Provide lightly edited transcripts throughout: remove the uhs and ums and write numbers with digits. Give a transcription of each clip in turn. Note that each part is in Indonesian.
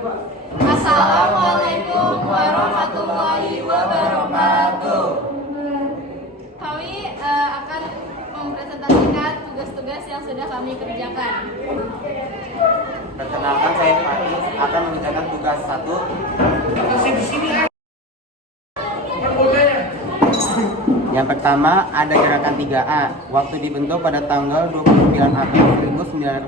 Assalamualaikum warahmatullahi wabarakatuh. Kami akan mempresentasikan tugas-tugas yang sudah kami kerjakan. Perkenalkan, saya Faiz akan mengerjakan tugas 1. Yang pertama ada gerakan 3A. Waktu dibentuk pada tanggal 29 April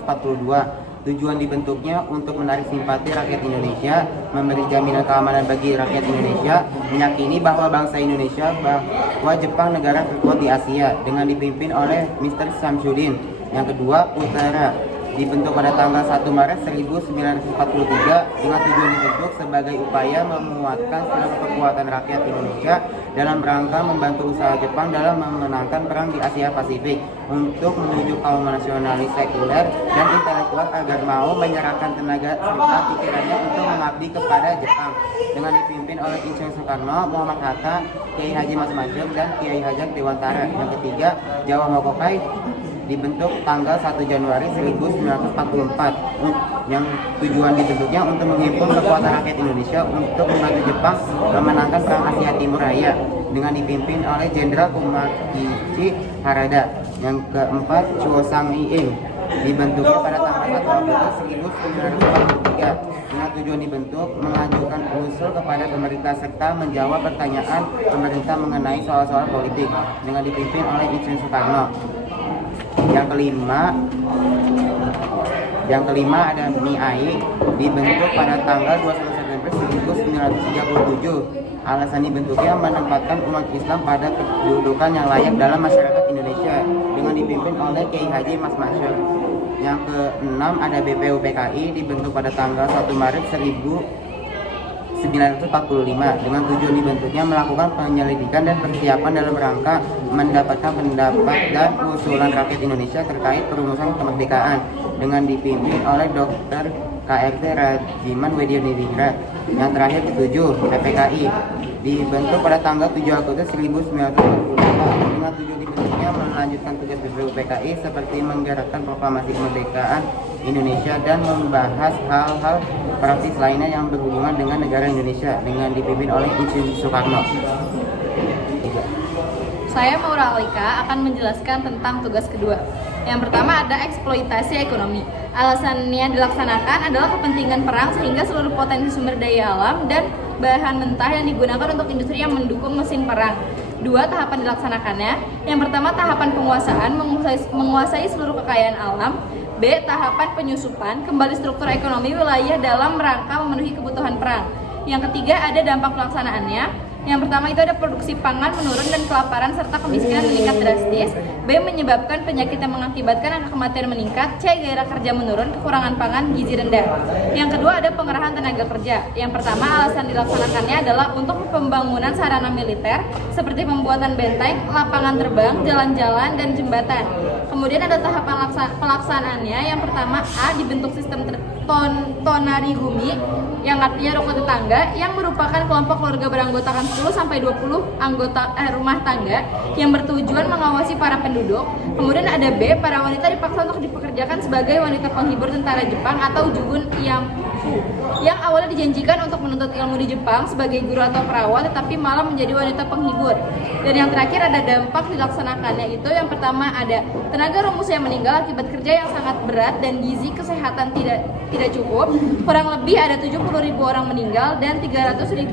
1942. Tujuan dibentuknya untuk menarik simpati rakyat Indonesia, memberi jaminan keamanan bagi rakyat Indonesia, meyakini bahwa bangsa Indonesia bahwa Jepang negara terkuat di Asia dengan dipimpin oleh Mr. Samsudin. Yang kedua, Utara. Dibentuk pada tanggal 1 Maret 1943 dengan tujuan dibentuk sebagai upaya menguatkan seluruh kekuatan rakyat Indonesia dalam rangka membantu usaha Jepang dalam memenangkan perang di Asia Pasifik untuk menuju kaum nasionalis sekuler dan intelektual agar mau menyerahkan tenaga serta pikirannya untuk mengabdi kepada Jepang dengan dipimpin oleh Insinyur Soekarno, Muhammad Hatta, Kiai Haji Mas Mansur, dan Kiai Haji Dewantara. Yang ketiga, Jawa Mokokai dibentuk tanggal 1 Januari 1944 yang tujuan dibentuknya untuk menghimpun kekuatan rakyat Indonesia untuk membantu Jepang memenangkan perang Asia Timur Raya dengan dipimpin oleh Jenderal Kumakichi Harada. Yang keempat, Chuosang Iing dibentuknya pada tanggal 1 Agustus 1943 dengan tujuan dibentuk mengajukan usul kepada pemerintah serta menjawab pertanyaan pemerintah mengenai soal-soal politik dengan dipimpin oleh Insinyur Soekarno. Yang kelima ada MIAI dibentuk pada tanggal 21 September 1937. Alasan dibentuknya menempatkan umat Islam pada kedudukan yang layak dalam masyarakat Indonesia dengan dipimpin oleh Kiai Haji Mas Mansur. Yang keenam ada BPUPKI dibentuk pada tanggal 1 Maret 1945 dengan tujuan dibentuknya melakukan penyelidikan dan persiapan dalam rangka mendapatkan pendapat dan usulan rakyat Indonesia terkait perumusan kemerdekaan dengan dipimpin oleh Dr. KRT Rajiman Wedioningrat. Yang terakhir ketujuh, PPKI dibentuk pada tanggal 7 Agustus 1945 dengan tujuan dibentuknya melanjutkan tugas BPUPKI seperti menggerakkan proklamasi kemerdekaan Indonesia dan membahas hal-hal praktis lainnya yang berhubungan dengan negara Indonesia dengan dipimpin oleh Insinyur Soekarno. Saya Maura Alika akan menjelaskan tentang tugas kedua. Yang pertama ada eksploitasi ekonomi. Alasannya dilaksanakan adalah kepentingan perang sehingga seluruh potensi sumber daya alam dan bahan mentah yang digunakan untuk industri yang mendukung mesin perang. Dua tahapan dilaksanakannya. Yang pertama tahapan penguasaan menguasai seluruh kekayaan alam. B. Tahapan penyusupan kembali struktur ekonomi wilayah dalam rangka memenuhi kebutuhan perang. Yang ketiga ada dampak pelaksanaannya. Yang pertama itu ada produksi pangan menurun dan kelaparan serta kemiskinan meningkat drastis. B. Menyebabkan penyakit yang mengakibatkan angka kematian meningkat. C. Gairah kerja menurun, kekurangan pangan, gizi rendah. Yang kedua ada pengerahan tenaga kerja. Yang pertama alasan dilaksanakannya adalah untuk pembangunan sarana militer seperti pembuatan benteng, lapangan terbang, jalan-jalan, dan jembatan. Kemudian ada tahapan pelaksanaannya. Yang pertama A. Dibentuk sistem tonarigumi yang artinya rukun tetangga yang merupakan kelompok keluarga beranggotakan 10-20 anggota rumah tangga yang bertujuan mengawasi para penduduk. Kemudian ada B. Para wanita dipaksa untuk dipekerjakan sebagai wanita penghibur tentara Jepang atau Jugun Iampu yang awalnya dijanjikan untuk menuntut ilmu di Jepang sebagai guru atau perawat tetapi malah menjadi wanita penghibur. Dan yang terakhir ada dampak dilaksanakannya itu. Yang pertama ada tenaga rumus yang meninggal akibat kerja yang sangat berat dan gizi kesehatan tidak cukup. Kurang lebih ada 70.000 orang meninggal dan 300.000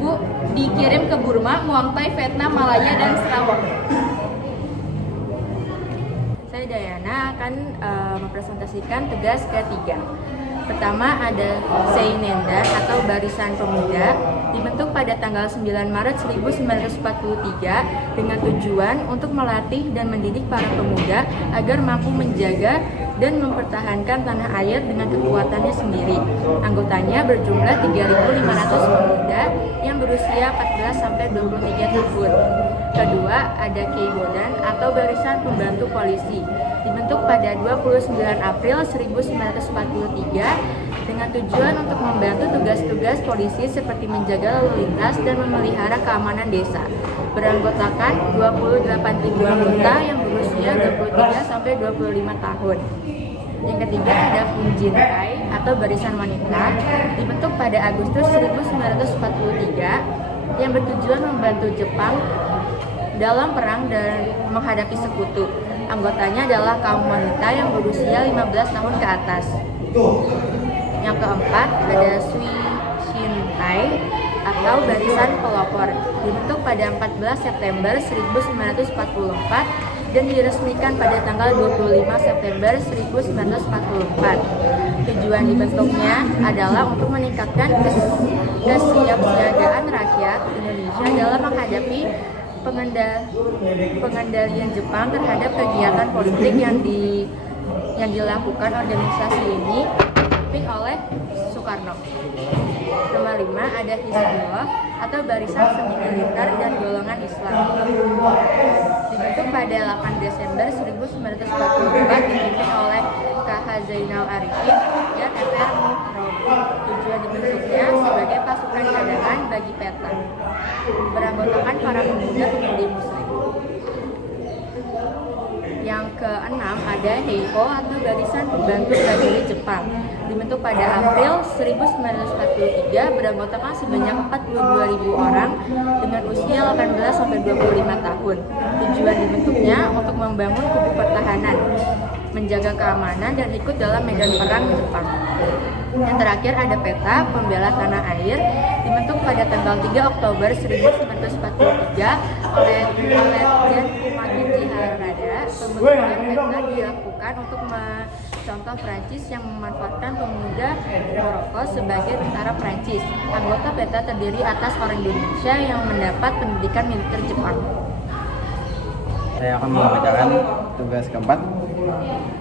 dikirim ke Burma, Muang Thai, Vietnam, Malaya, dan Sarawak. Saya Dayana akan mempresentasikan tugas ketiga. Pertama ada Seinenda atau Barisan Pemuda dibentuk pada tanggal 9 Maret 1943 dengan tujuan untuk melatih dan mendidik para pemuda agar mampu menjaga dan mempertahankan tanah air dengan kekuatannya sendiri. Anggotanya berjumlah 3.500 pemuda yang berusia 14 sampai 23 tahun. Kedua, ada Keibodan atau Barisan Pembantu Polisi dibentuk pada 29 April 1943 dengan tujuan untuk membantu tugas-tugas polisi seperti menjaga lalu lintas dan memelihara keamanan desa. Beranggotakan 28.000 anggota yang berusia 23 sampai 25 tahun. Yang ketiga ada Funjinkai atau Barisan Wanita dibentuk pada Agustus 1943 yang bertujuan membantu Jepang dalam perang dan menghadapi sekutu. Anggotanya adalah kaum wanita yang berusia 15 tahun ke atas. Yang keempat ada Sui Shintai atau Barisan Pelopor, dibentuk pada 14 September 1944 dan diresmikan pada tanggal 25 September 1944. Tujuan dibentuknya adalah untuk meningkatkan kesiapsiagaan rakyat Indonesia dalam menghadapi pengendalian Jepang terhadap kegiatan politik yang dilakukan organisasi ini dipimpin oleh Soekarno. Nomor 5 ada Hizbullah atau Barisan Semi Militer dan Golongan Islam. Dibentuk pada 8 Desember 1944 dipimpin oleh KH Zainal Arifin dan FR Muhrobi. Tujuan dibentuknya sebagai pasukan cadangan bagi peta. Beranggotakan para pemuda-pemudi Muslim. Yang keenam ada Heiko atau Barisan Pembantu Prajurit Jepang. Dibentuk pada April 1943, beranggotakan sebanyak 42.000 orang dengan usia 18 sampai 25 tahun. Tujuan dibentuknya untuk membangun kubu pertahanan, menjaga keamanan dan ikut dalam medan perang Jepang. Yang terakhir ada peta pembela tanah air, dibentuk pada tanggal 3 Oktober 1943 oleh Letjen Kumagenji Harada. Pembentukan peta dilakukan untuk contoh Prancis yang memanfaatkan pemuda Maroko sebagai tentara Prancis. Anggota peta terdiri atas orang Indonesia yang mendapat pendidikan militer Jepang. Saya akan membacakan tugas keempat,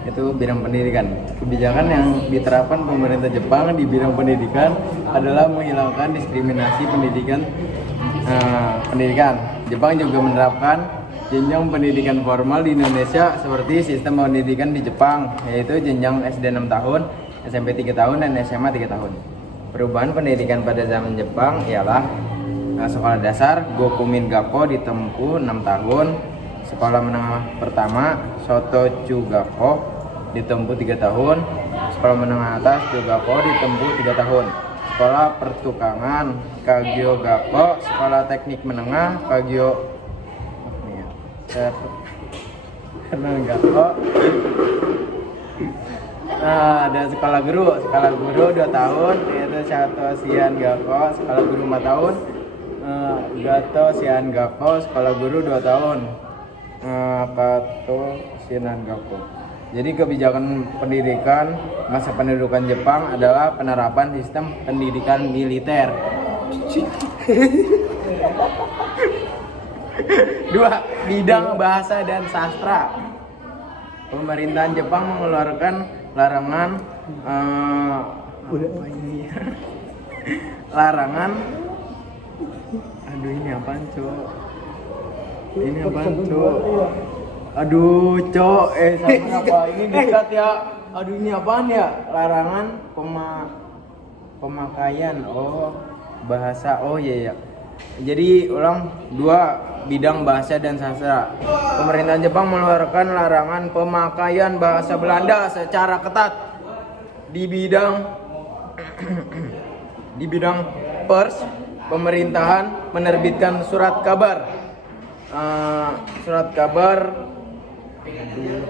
yaitu bidang pendidikan. Kebijakan yang diterapkan pemerintah Jepang di bidang pendidikan adalah menghilangkan diskriminasi pendidikan. Jepang juga menerapkan jenjang pendidikan formal di Indonesia seperti sistem pendidikan di Jepang, yaitu jenjang SD 6 tahun, SMP 3 tahun, dan SMA 3 tahun. Perubahan pendidikan pada zaman Jepang ialah sekolah dasar Gokumin Gakko ditempuh 6 tahun, sekolah menengah pertama Shotochu Gakko ditempuh 3 tahun, sekolah menengah atas Jogakko ditempuh 3 tahun, sekolah pertukangan Kagyo Gakko, sekolah teknik menengah Kagyo Gakko, ada sekolah guru 2 tahun, yaitu Sato Sian Gakko, sekolah guru 4 tahun, Gato Sian Gakko, sekolah guru 2 tahun, Kato Sian Gakko. Jadi kebijakan pendidikan masa pendudukan Jepang adalah penerapan sistem pendidikan militer. 2. Bidang bahasa dan sastra. Pemerintahan Jepang mengeluarkan larangan ini apaan, Cok? Aduh, Cok, sama apa? Ini dekat ya. Aduh, ini apaan ya? Larangan pemakaian. Oh, bahasa. Oh iya. Jadi ulang 2, bidang bahasa dan sastra. Pemerintahan Jepang mengeluarkan larangan pemakaian bahasa Belanda secara ketat di bidang pers. Pemerintahan menerbitkan surat kabar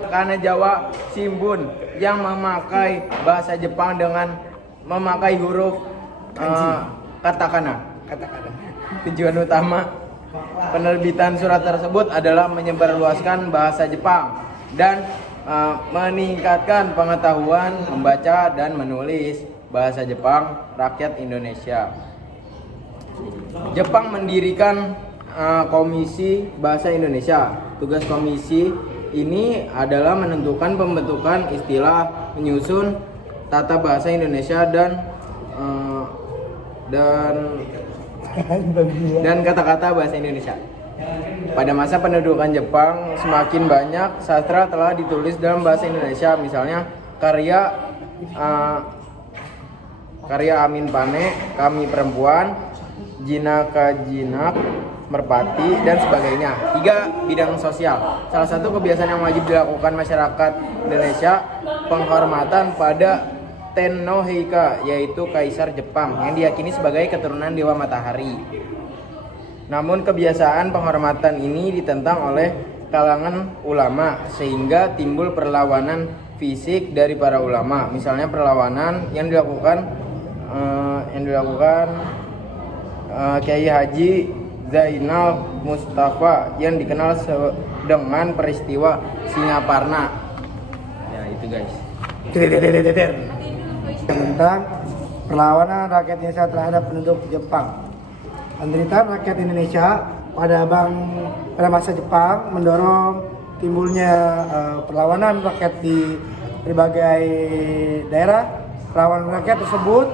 Kana Jawa Shimbun yang memakai bahasa Jepang dengan memakai huruf katakana. Tujuan utama penerbitan surat tersebut adalah menyebarluaskan bahasa Jepang dan meningkatkan pengetahuan membaca dan menulis bahasa Jepang rakyat Indonesia. Jepang mendirikan Komisi Bahasa Indonesia. Tugas komisi ini adalah menentukan pembentukan istilah, menyusun tata bahasa Indonesia dan kata-kata bahasa Indonesia. Pada masa pendudukan Jepang, semakin banyak sastra telah ditulis dalam bahasa Indonesia, misalnya karya Amin Pane, Kami Perempuan, Jinak Merpati, dan sebagainya. 3. Bidang sosial. Salah satu kebiasaan yang wajib dilakukan masyarakat Indonesia penghormatan pada Tennoheika, yaitu kaisar Jepang yang diyakini sebagai keturunan dewa matahari. Namun kebiasaan penghormatan ini ditentang oleh kalangan ulama sehingga timbul perlawanan fisik dari para ulama. Misalnya perlawanan yang dilakukan Kiai Haji Zainal Mustafa yang dikenal dengan peristiwa Singaparna. Ya itu guys. Tentang perlawanan rakyat Indonesia terhadap penduduk Jepang. Penderitaan rakyat Indonesia pada masa Jepang mendorong timbulnya perlawanan rakyat di berbagai daerah. Perlawanan rakyat tersebut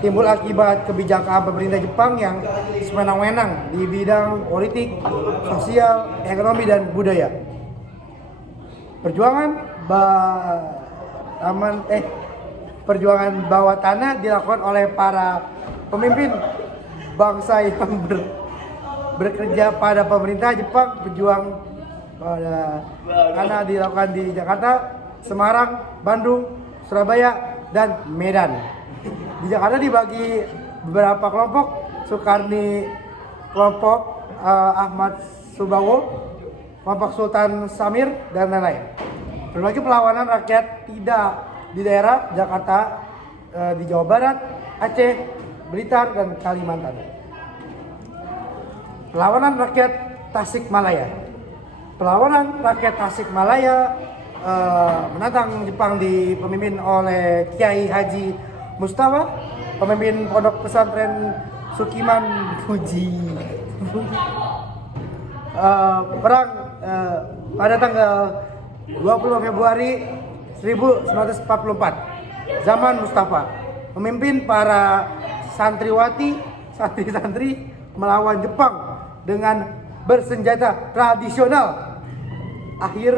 timbul akibat kebijakan pemerintah Jepang yang sewenang-wenang di bidang politik, sosial, ekonomi, dan budaya. Perjuangan bawah tanah dilakukan oleh para pemimpin bangsa yang bekerja pada pemerintah Jepang. Berjuang pada tanah dilakukan di Jakarta, Semarang, Bandung, Surabaya, dan Medan. Di Jakarta dibagi beberapa kelompok: Soekarni, kelompok Ahmad Subowo, kelompok Sultan Samir, dan lain-lain. Berbagai perlawanan rakyat tidak di daerah Jakarta, di Jawa Barat, Aceh, Blitar, dan Kalimantan. Perlawanan rakyat Tasikmalaya. Perlawanan rakyat Tasikmalaya menantang Jepang dipimpin oleh Kiai Haji Mustafa, pemimpin pondok pesantren Sukiman Fuji. Perang pada tanggal 20 Februari 1944. Zaman Mustafa memimpin para santri-santri melawan Jepang dengan bersenjata tradisional. Akhir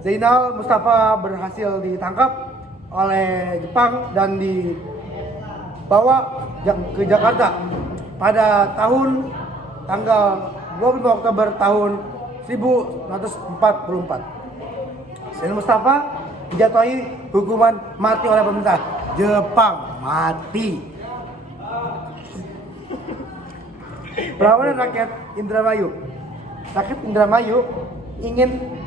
Zainal Mustafa berhasil ditangkap oleh Jepang dan dibawa ke Jakarta pada tanggal 25 Oktober tahun 1944. Zainal Mustafa dijatuhi hukuman mati oleh pemerintah Jepang. Mati. Perlawanan rakyat Indramayu. Rakyat Indramayu ingin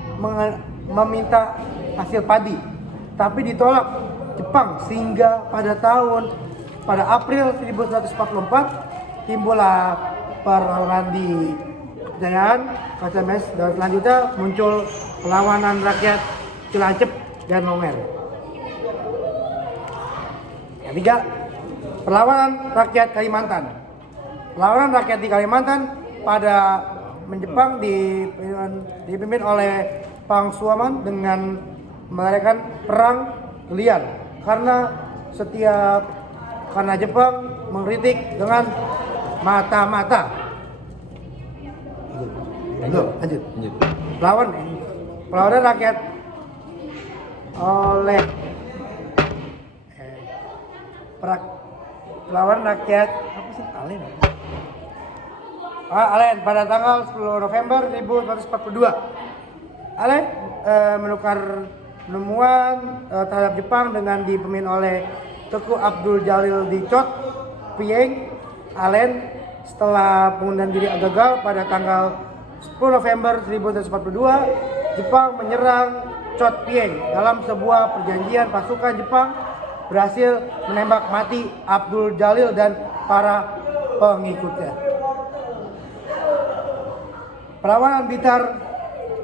meminta hasil padi, tapi ditolak Jepang sehingga pada April 1944 timbullah perlawanan di Kejayaan, KCMS, dan selanjutnya muncul perlawanan rakyat Cilacap dan Lomer. Yang ketiga, perlawanan rakyat Kalimantan. Perlawanan rakyat di Kalimantan pada Jepang dipimpin oleh Pangsuaman dengan mengadakan perang liar karena Jepang mengkritik dengan mata-mata. Lanjut. Perlawanan rakyat oleh perlawanan rakyat Alen pada tanggal 10 November 1942. Alen menukar penemuan terhadap Jepang dengan dipimpin oleh Teku Abdul Jalil di Chot Pieng. Alen setelah pengunduran diri gagal pada tanggal 10 November 1942, Jepang menyerang Chot Pieng. Dalam sebuah perjanjian, pasukan Jepang berhasil menembak mati Abdul Jalil dan para pengikutnya. Perlawanan Blitar,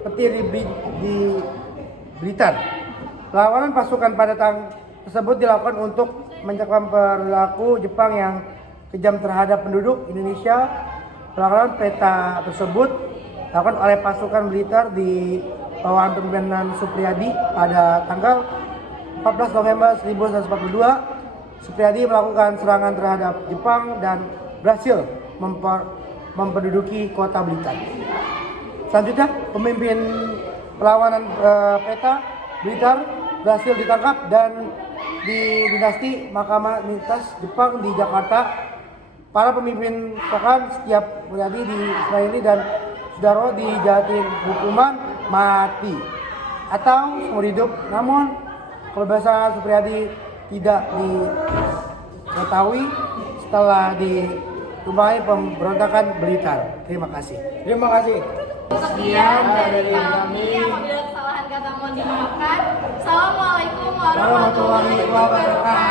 petir di Blitar. Perlawanan pasukan pada tersebut dilakukan untuk mencegah perilaku Jepang yang kejam terhadap penduduk Indonesia. Perlawanan peta tersebut dilakukan oleh pasukan Blitar di bawahan pemimpinan Supriyadi pada tanggal 14 November 1942. Supriyadi melakukan serangan terhadap Jepang dan berhasil mempenduduki kota Blitar. Selanjutnya, pemimpin perlawanan peta Blitar berhasil ditangkap dan di dinasti Mahkamah Militer Jepang di Jakarta. Para pemimpin bahkan setiap Supriyadi di Israeli dan Sudaro dijatuhi hukuman mati atau seumur hidup. Namun kebebasan Supriyadi tidak diketahui setelah ditumai pemberontakan Blitar. Terima kasih. Terima kasih. Sekian dari kami. Apabila kesalahan kata mohon dimaafkan. Assalamualaikum warahmatullahi wabarakatuh.